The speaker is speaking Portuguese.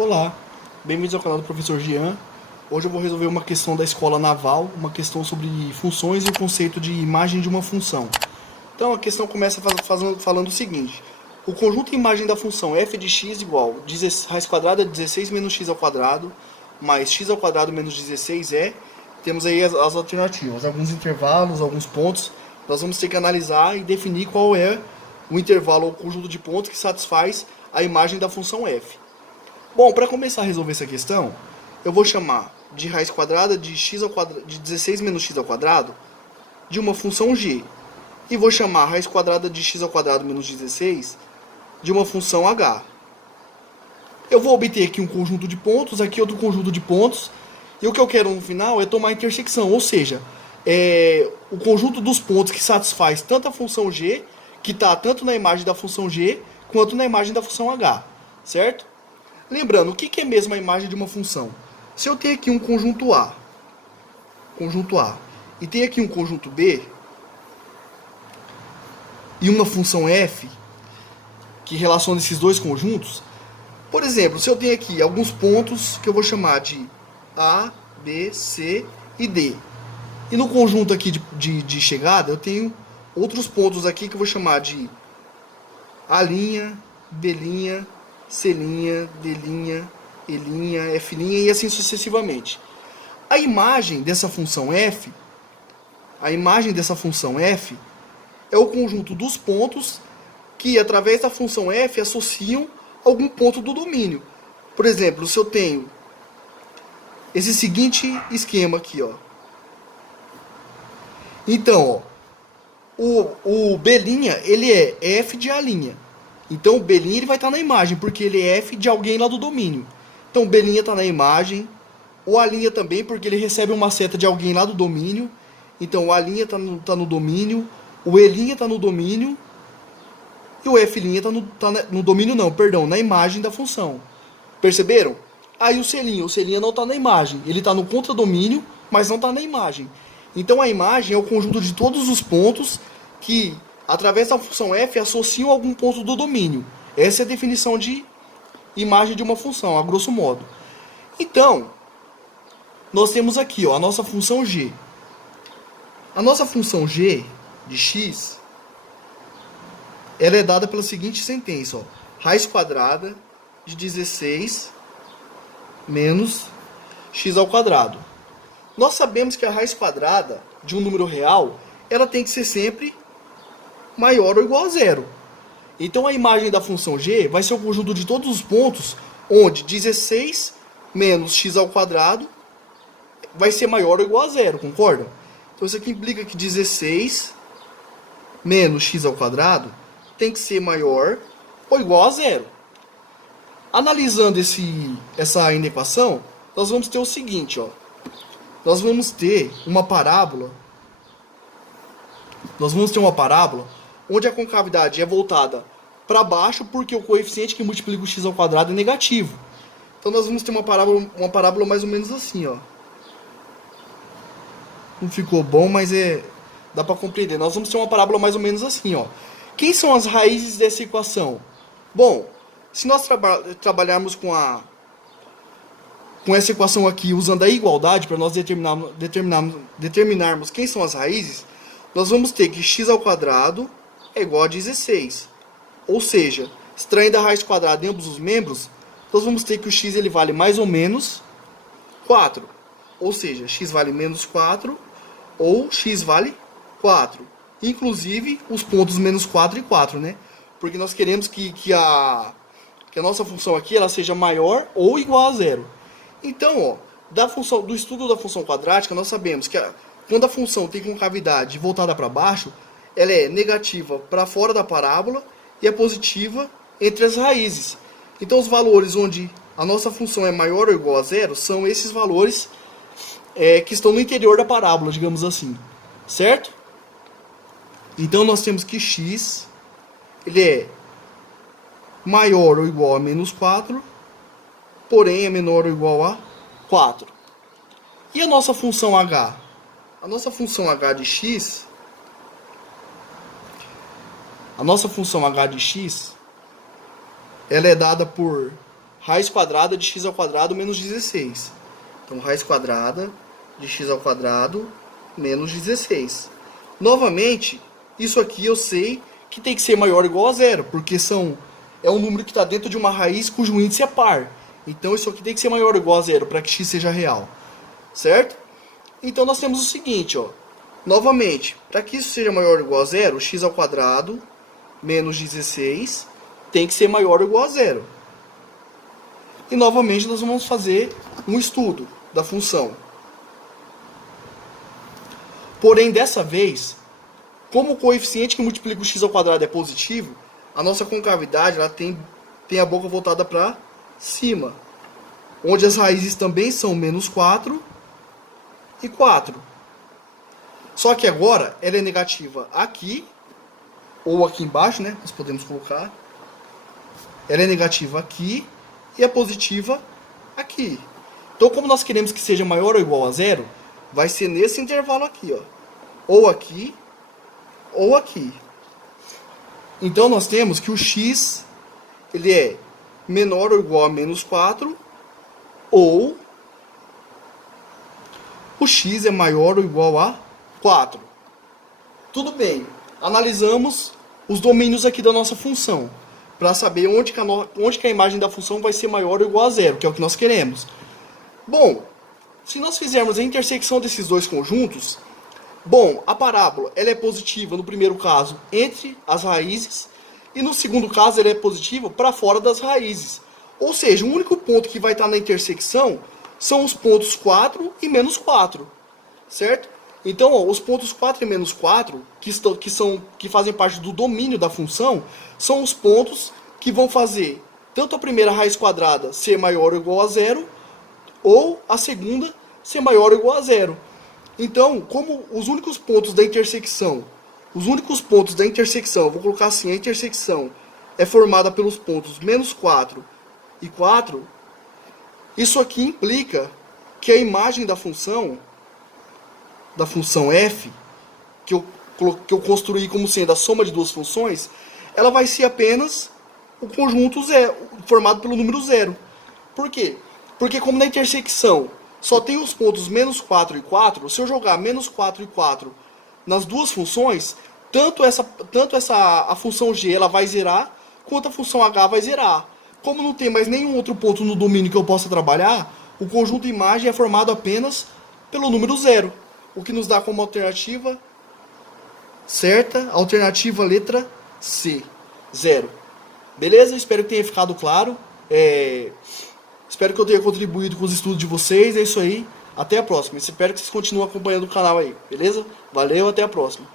Olá, bem-vindos ao canal do Professor Jean. Hoje eu vou resolver uma questão da escola naval, uma questão sobre funções e o conceito de imagem de uma função. Então a questão começa falando o seguinte: o conjunto imagem da função f de x igual raiz quadrada de 16 menos x ao quadrado mais x ao quadrado menos 16 é... Temos aí as alternativas, alguns intervalos, alguns pontos. Nós vamos ter que analisar e definir qual é o intervalo ou conjunto de pontos que satisfaz a imagem da função f. Bom, para começar a resolver essa questão, eu vou chamar de raiz quadrada de x ao quadrado, de 16 menos x ao quadrado de uma função g. E vou chamar raiz quadrada de x ao quadrado menos 16 de uma função h. Eu vou obter aqui um conjunto de pontos, aqui outro conjunto de pontos. E o que eu quero no final é tomar a intersecção, ou seja, o conjunto dos pontos que satisfaz tanto a função g, que está tanto na imagem da função g, quanto na imagem da função h, certo? Lembrando, o que é mesmo a imagem de uma função? Se eu tenho aqui um conjunto A, e tenho aqui um conjunto B, e uma função f, que relaciona esses dois conjuntos, por exemplo, se eu tenho aqui alguns pontos que eu vou chamar de A, B, C e D, e no conjunto aqui de chegada eu tenho outros pontos aqui que eu vou chamar de A', B', C', D', E', F' e assim sucessivamente. A imagem dessa função f, é o conjunto dos pontos que, através da função f, associam algum ponto do domínio. Por exemplo, se eu tenho esse seguinte esquema aqui, ó. Então, ó, o B', ele é f de A'. Então o B' ele vai estar na imagem, porque ele é f de alguém lá do domínio. Então o B' está na imagem, o A' também, porque ele recebe uma seta de alguém lá do domínio. Então o A' está no domínio, o E' está no domínio, e o F' está no domínio não, perdão, na imagem da função. Perceberam? Aí o C' não está na imagem, ele está no contradomínio, mas não está na imagem. Então a imagem é o conjunto de todos os pontos que, através da função f, associam algum ponto do domínio. Essa é a definição de imagem de uma função, a grosso modo. Então, nós temos aqui, ó, a nossa função g. A nossa função g de x, ela é dada pela seguinte sentença, ó, raiz quadrada de 16 menos x ao quadrado. Nós sabemos que a raiz quadrada de um número real, ela tem que ser sempre maior ou igual a zero. Então a imagem da função g vai ser o conjunto de todos os pontos onde 16 menos x ao quadrado vai ser maior ou igual a zero, concorda? Então isso aqui implica que 16 menos x ao quadrado tem que ser maior ou igual a zero. Analisando essa inequação, nós vamos ter o seguinte, ó. Nós vamos ter uma parábola onde a concavidade é voltada para baixo porque o coeficiente que multiplica o x ao quadrado é negativo. Então nós vamos ter uma parábola mais ou menos assim, ó. Não ficou bom, mas dá para compreender. Nós vamos ter uma parábola mais ou menos assim, ó. Quem são as raízes dessa equação? Bom, se nós trabalharmos com essa equação aqui usando a igualdade para nós determinarmos quem são as raízes, nós vamos ter que x ao quadrado é igual a 16. Ou seja, extraindo a raiz quadrada em ambos os membros, nós vamos ter que o x ele vale mais ou menos 4. Ou seja, x vale menos 4 ou x vale 4. Inclusive os pontos menos 4 e 4, né? Porque nós queremos que a nossa função aqui ela seja maior ou igual a zero. Então, ó, do estudo da função quadrática, nós sabemos que quando a função tem concavidade voltada para baixo, ela é negativa para fora da parábola e é positiva entre as raízes. Então, os valores onde a nossa função é maior ou igual a zero são esses valores que estão no interior da parábola, digamos assim. Certo? Então, nós temos que x ele é maior ou igual a menos 4, porém é menor ou igual a 4. E a nossa função h? A nossa função h de x, ela é dada por raiz quadrada de x ao quadrado menos 16. Então, raiz quadrada de x ao quadrado menos 16. Novamente, isso aqui eu sei que tem que ser maior ou igual a zero, porque é um número que está dentro de uma raiz cujo índice é par. Então, isso aqui tem que ser maior ou igual a zero para que x seja real. Certo? Então, nós temos o seguinte, ó. Novamente, para que isso seja maior ou igual a zero, x ao quadrado menos 16 tem que ser maior ou igual a zero. E novamente nós vamos fazer um estudo da função. Porém, dessa vez, como o coeficiente que multiplica o x ao quadrado é positivo, a nossa concavidade ela tem a boca voltada para cima, onde as raízes também são menos 4 e 4. Só que agora ela é negativa aqui, ou aqui embaixo, né? Nós podemos colocar. Ela é negativa aqui e é positiva aqui. Então, como nós queremos que seja maior ou igual a zero, vai ser nesse intervalo aqui, ó. Ou aqui, ou aqui. Então, nós temos que o x ele é menor ou igual a menos 4, ou o x é maior ou igual a 4. Tudo bem. Analisamos os domínios aqui da nossa função, para saber onde que a imagem da função vai ser maior ou igual a zero, que é o que nós queremos. Bom, se nós fizermos a intersecção desses dois conjuntos, bom, a parábola ela é positiva no primeiro caso entre as raízes, e no segundo caso ela é positiva para fora das raízes. Ou seja, o único ponto que vai estar na intersecção são os pontos 4 e menos 4, certo? Então, ó, os pontos 4 e menos 4, que fazem parte do domínio da função, são os pontos que vão fazer tanto a primeira raiz quadrada ser maior ou igual a zero, ou a segunda ser maior ou igual a zero. Então, como os únicos pontos da intersecção, eu vou colocar assim, a intersecção é formada pelos pontos menos 4 e 4, isso aqui implica que a imagem da função f, que eu construí como sendo a soma de duas funções, ela vai ser apenas o conjunto zero, formado pelo número zero. Por quê? Porque como na intersecção só tem os pontos menos 4 e 4, se eu jogar menos 4 e 4 nas duas funções, tanto a função g ela vai zerar, quanto a função h vai zerar. Como não tem mais nenhum outro ponto no domínio que eu possa trabalhar, o conjunto imagem é formado apenas pelo número zero. O que nos dá como alternativa certa, alternativa letra C, 0. Beleza? Espero que tenha ficado claro. Espero que eu tenha contribuído com os estudos de vocês. É isso aí. Até a próxima. Espero que vocês continuem acompanhando o canal aí. Beleza? Valeu, até a próxima.